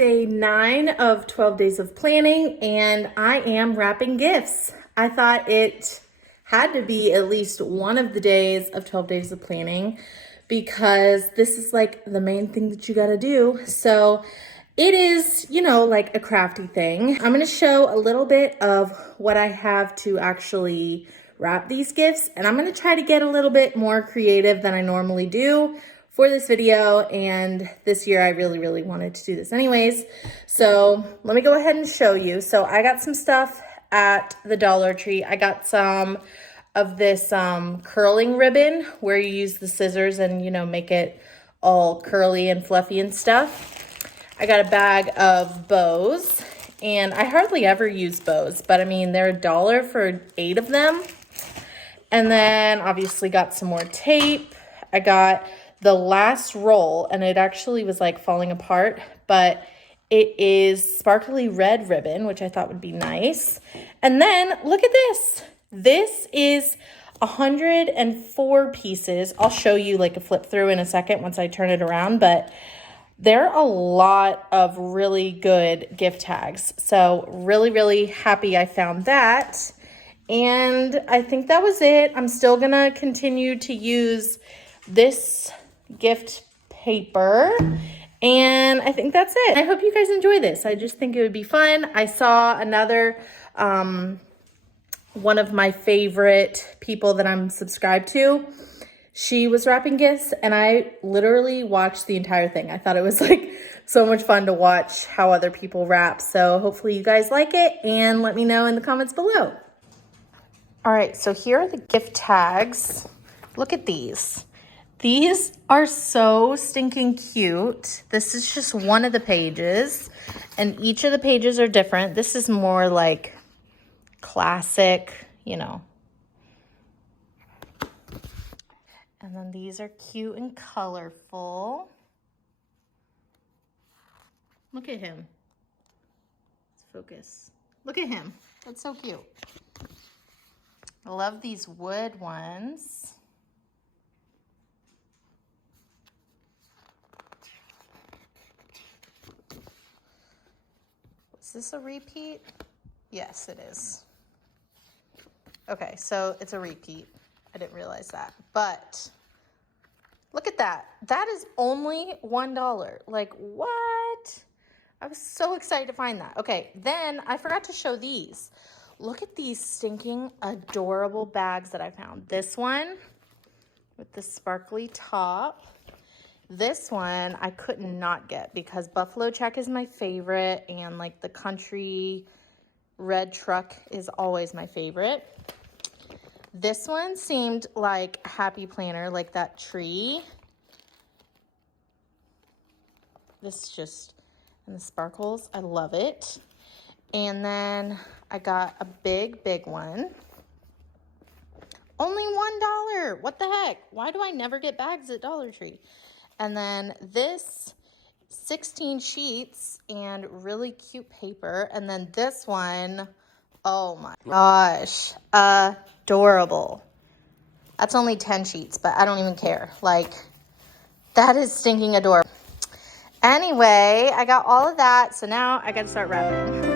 day 9 of 12 days of planning, and I am wrapping gifts. I thought it had to be at least one of the days of 12 days of planning because this is like the main thing that you got to do. So it is, like a crafty thing. I'm going to show a little bit of what I have to actually wrap these gifts, and I'm going to try to get a little bit more creative than I normally do for this video, and this year I really wanted to do this anyways. So let me go ahead and show you. So I got some stuff at the Dollar Tree. I got some of this curling ribbon where you use the scissors and make it all curly and fluffy and stuff. I got a bag of bows, and I hardly ever use bows, but I mean they're $1 for 8 of them. And then obviously got some more tape. I got the last roll, and it actually was like falling apart, but it is sparkly red ribbon, which I thought would be nice. And then look at this. This is 104 pieces. I'll show you like a flip through in a second once I turn it around, but there are a lot of really good gift tags. So really happy I found that. And I think that was it. I'm still gonna continue to use this gift paper, and I think that's it. I hope you guys enjoy this. I just think it would be fun. I saw another one of my favorite people that I'm subscribed to. She was wrapping gifts, and I literally watched the entire thing. I thought it was like so much fun to watch how other people wrap. So hopefully you guys like it, and let me know in the comments below. All right, so here are the gift tags. Look at these. These are so stinking cute. This is just one of the pages, and each of the pages are different. This is more like classic, And then these are cute and colorful. Look at him. Let's focus. Look at him. That's so cute. I love these wood ones. Is this a repeat? Yes, it is. Okay, so it's a repeat. I didn't realize that. But look at that. That is only $1. Like, what? I was so excited to find that. Okay, then I forgot to show these. Look at these stinking adorable bags that I found. This one with the sparkly top. This one I could not get because buffalo check is my favorite, and like the country red truck is always my favorite. This one seemed like happy planner, like that tree. This just, and the sparkles, I love it. And then I got a big one. Only $1. What the heck? Why do I never get bags at Dollar Tree? And then this 16 sheets and really cute paper. And then this one, oh my gosh, adorable. That's only 10 sheets, but I don't even care. Like, that is stinking adorable. Anyway, I got all of that, so now I got to start wrapping.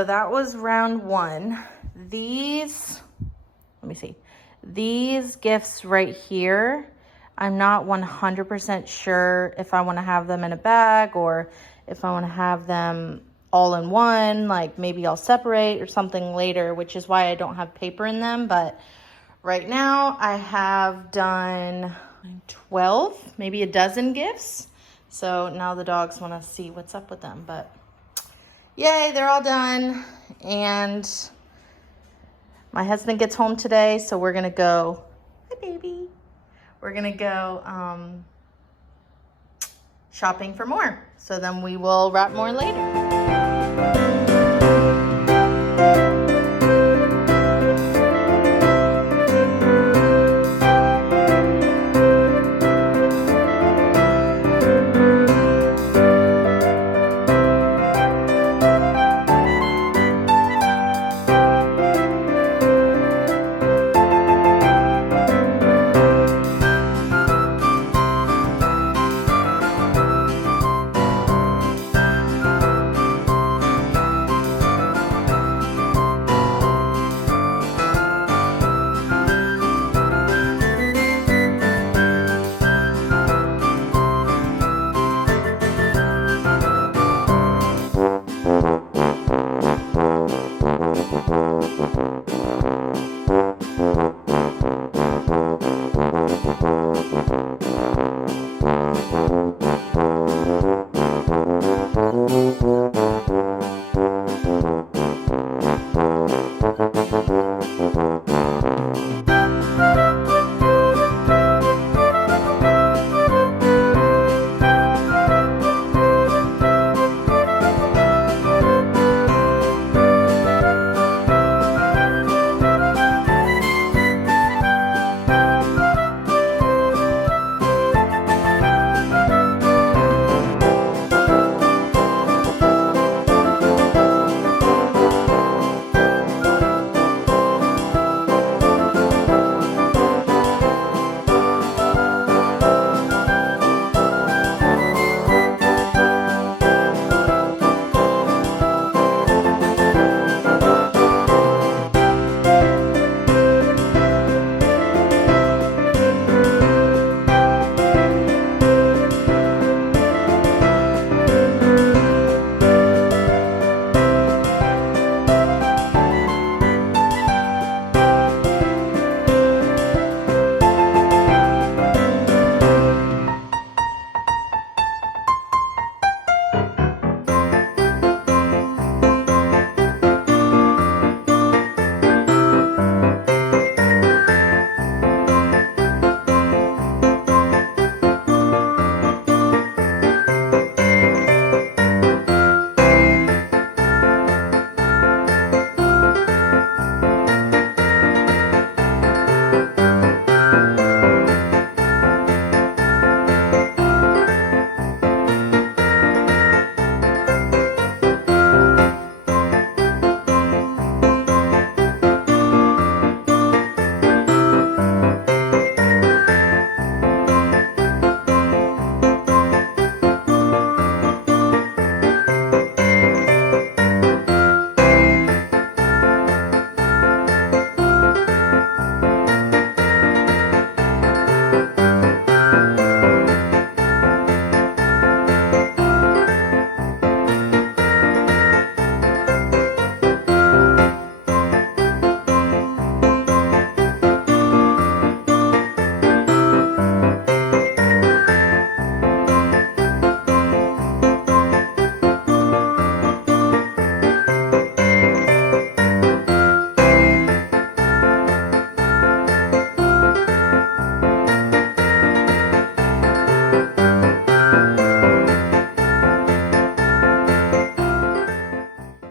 so that was round one. These, let me see. These gifts right here, I'm not 100% sure if I want to have them in a bag or if I want to have them all in one, like maybe I'll separate or something later, which is why I don't have paper in them. But right now I have done 12, maybe a dozen gifts. So now the dogs want to see what's up with them, but yay, they're all done. And my husband gets home today, so we're gonna go, hi baby. We're gonna go shopping for more. So then we will wrap more later.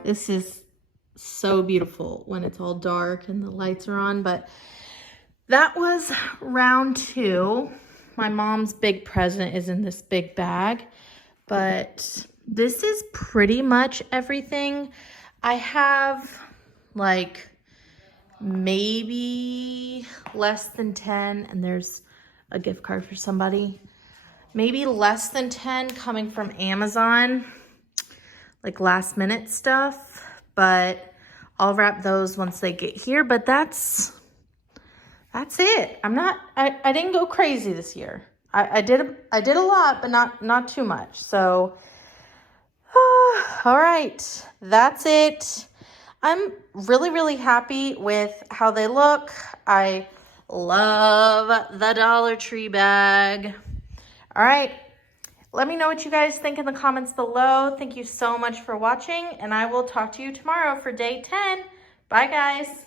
This is so beautiful when it's all dark and the lights are on, but that was round two. My mom's big present is in this big bag, but this is pretty much everything. I have like maybe less than 10, and there's a gift card for somebody. Maybe less than 10 coming from Amazon, like last minute stuff, but I'll wrap those once they get here. But that's it. I didn't go crazy this year. I did a lot, but not too much. So, all right, that's it. I'm really, really happy with how they look. I love the Dollar Tree bag. All right, let me know what you guys think in the comments below. Thank you so much for watching, and I will talk to you tomorrow for day 10. Bye, guys.